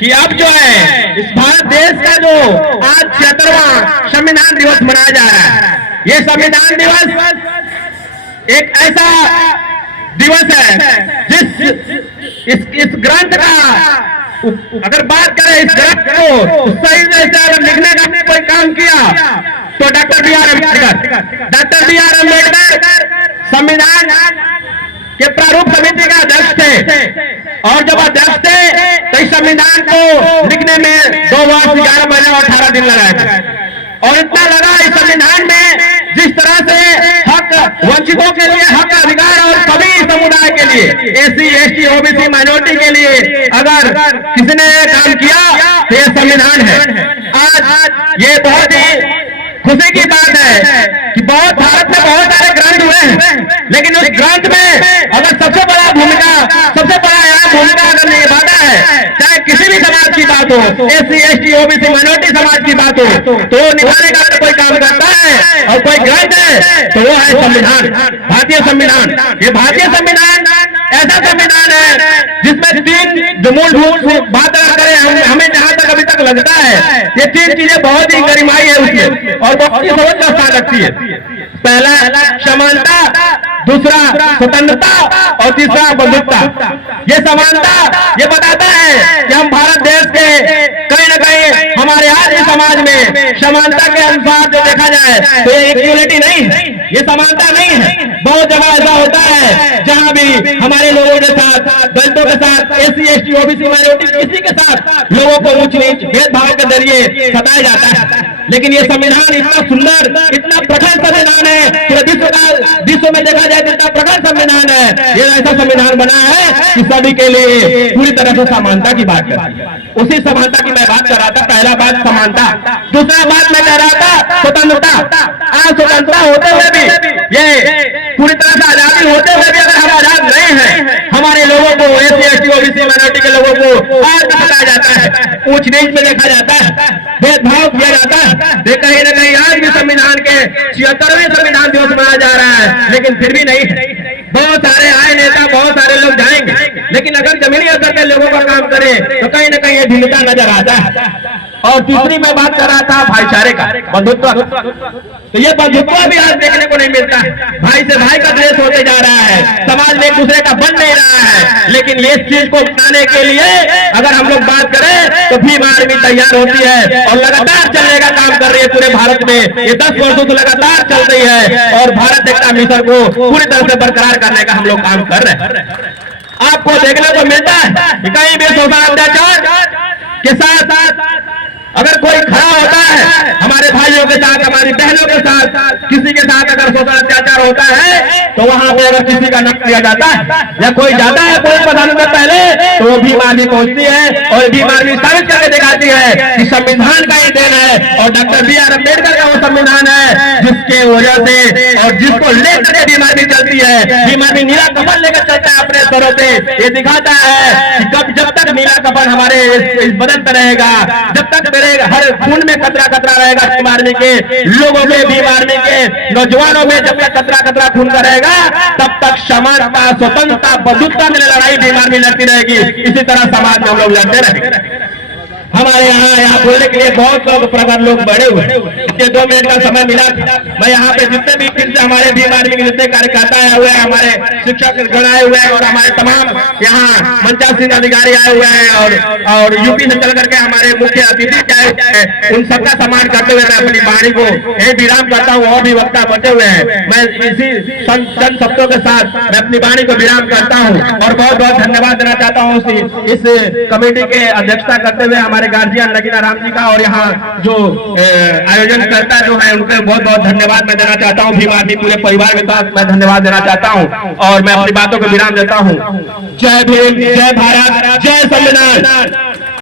कि अब जो है इस भारत देश का जो आज 76वां संविधान दिवस मनाया जा रहा है, ये संविधान दिवस एक ऐसा दिवस है जिस इस ग्रंथ का अगर बात करें, इस ग्रंथ को सही से अगर लिखने का कोई काम किया तो डॉक्टर बी आर अम्बेडकर संविधान के प्रारूप समिति का अध्यक्ष थे, और जब अध्यक्ष थे तो इस संविधान को लिखने में 2 वर्ष 11 महीने और 18 दिन लगाए थे। और इतना लगा इस संविधान में जिस तरह से हक वंचितों के लिए हक अधिकार और सभी समुदाय के लिए एससी एसटी ओबीसी माइनॉरिटी के लिए अगर किसी ने काम किया तो ये संविधान है। आज ये बहुत ही खुशी की बात है कि भारत में बहुत सारे ग्रंथ हुए हैं, लेकिन उस ग्रंथ में अगर सबसे बड़ा भूमिका अगर निभाता है, चाहे किसी भी समाज की बात हो, एससी एसटी ओबीसी माइनॉरिटी समाज की बात हो, तो निभाने का अगर कोई काम करता है और कोई ग्रंथ है तो वो है संविधान, भारतीय संविधान। ये भारतीय संविधान ऐसा संविधान है जिसमें 3 जो मूलभूत बात करें, हमें जहां तक अभी तक लगता है ये 3 चीजें बहुत ही गरिमाई है उसमें और बहुत ही समझ का स्थान रखती है। पहला समानता, दूसरा स्वतंत्रता और तीसरा बंधुत्व। ये समानता ये बताता है कि हम भारत देश के कहीं न कहीं हमारे आज के समाज में समानता के अनुसार जो देखा जाए तो ये इक्वलिटी नहीं है, ये समानता नहीं है। बहुत जगह ऐसा होता है जहां भी हमारे लोगों के साथ, दलितों के साथ, एससी एसटी ओबीसी माइनॉरिटी किसी के साथ लोगों को ऊंच नीच भेदभाव के जरिए सताया जाता है। लेकिन ये संविधान इतना सुंदर, इतना प्रखर संविधान है, पूरे विश्व में देखा जाए इतना प्रखर संविधान है। ये ऐसा संविधान बना है कि सभी के लिए पूरी तरह से समानता की बात करती है। उसी समानता की मैं बात कर रहा था। पहला बात समानता, दूसरा बात मैं कह रहा था स्वतंत्रता। आज स्वतंत्रता होते हुए भी, ये पूरी तरह से आजादी होते हुए भी अगर हम आजाद नहीं हैं, हमारे लोगों को, एससी एसटी ओबीसी माइनॉरिटी के लोगों को आज भी सताया जाता है, ऊंच नीच में देखा जाता है, भेदभाव किया जाता है। कहीं न कहीं आज भी संविधान के 76वें संविधान दिवस मनाया जा रहा है, लेकिन फिर भी नहीं है। बहुत सारे आए नेता, बहुत सारे लोग जाएंगे, लेकिन अगर जमीनी स्तर के लोगों का काम करें तो कहीं न कहीं ये ढीलता नजर आता है। और तीसरी मैं बात कर रहा था भाईचारे का, बंधुत्व। तो ये बंधुत्व भी आज देखने को नहीं मिलता। भाई से भाई का द्वेष होते जा रहा है, समाज में एक दूसरे का बन नहीं रहा है। लेकिन ये चीज को अपनाने के लिए अगर हम लोग बात करें तो भीम आर्मी तैयार होती है और लगातार चलने का काम कर रही है पूरे भारत में। ये 10 वर्षों से लगातार चल रही है और भारत एकता मिशन को पूरी तरह से बरकरार करने का हम लोग काम कर रहे हैं। आपको देखने को मिलता है कि कहीं भी शोषण अत्याचार के साथ अगर कोई खड़ा होता है, हमारे भाइयों के साथ, हमारी बहनों के साथ, किसी के साथ अगर शोषण अत्याचार होता है तो वहां पे अगर किसी का नक लिया जाता है या कोई जाता है पुलिस प्रधान से पहले तो वो भीम आर्मी पहुंचती है और भीम आर्मी साबित करके दिखाती है कि संविधान का ही देन है और डॉक्टर बी आर अम्बेडकर का वो संविधान है जिसके वजह से और जिसको लेकर के भीम आर्मी चलती है। भीम आर्मी नीला कमल लेकर चलता है अपने स्तरों पे। ये दिखाता है कि जब तक नीला कमल हमारे इस बदन पर रहेगा, जब तक हर खून में कतरा कतरा रहेगा भीम आर्मी के लोगों में, भीम आर्मी के नौजवानों में जब तक कतरा कतरा खून का रहेगा, तब तक समानता, स्वतंत्रता, बंधुत्व में लड़ाई भीम आर्मी लड़ती रहेगी। इसी तरह समाज में हम लोग लड़ते रहेंगे। हमारे यहाँ बोलने के लिए बहुत प्रकार लोग बढ़े हुए हैं। 2 मिनट का समय मिला, मैं यहाँ पे जितने भी फिर से हमारे भीम आर्मी के जितने कार्यकर्ता आए हुए हैं, हमारे शिक्षक गण आए हुए हैं और हमारे तमाम यहाँ मंचासीन अधिकारी आए हुए हैं और यूपी से चल करके हमारे मुख्य अतिथि आए हुए हैं, उन सबका सम्मान करते हुए मैं अपनी वाणी को विराम करता हूँ। और भी वक्ता बचे हुए हैं, मैं इसी चंद शब्दों के साथ मैं अपनी वाणी को विराम करता हूँ और बहुत बहुत धन्यवाद देना चाहता हूँ इस कमेटी के अध्यक्षता करते हुए हमारे गार्जियन नगीना राम जी का और यहाँ जो आयोजन करता जो है उनके बहुत बहुत धन्यवाद मैं देना चाहता हूँ। भीम आर्मी पूरे परिवार के साथ मैं धन्यवाद देना चाहता हूँ और मैं अपनी बातों को विराम देता हूँ। जय भीम, जय भारत, जय संविधान।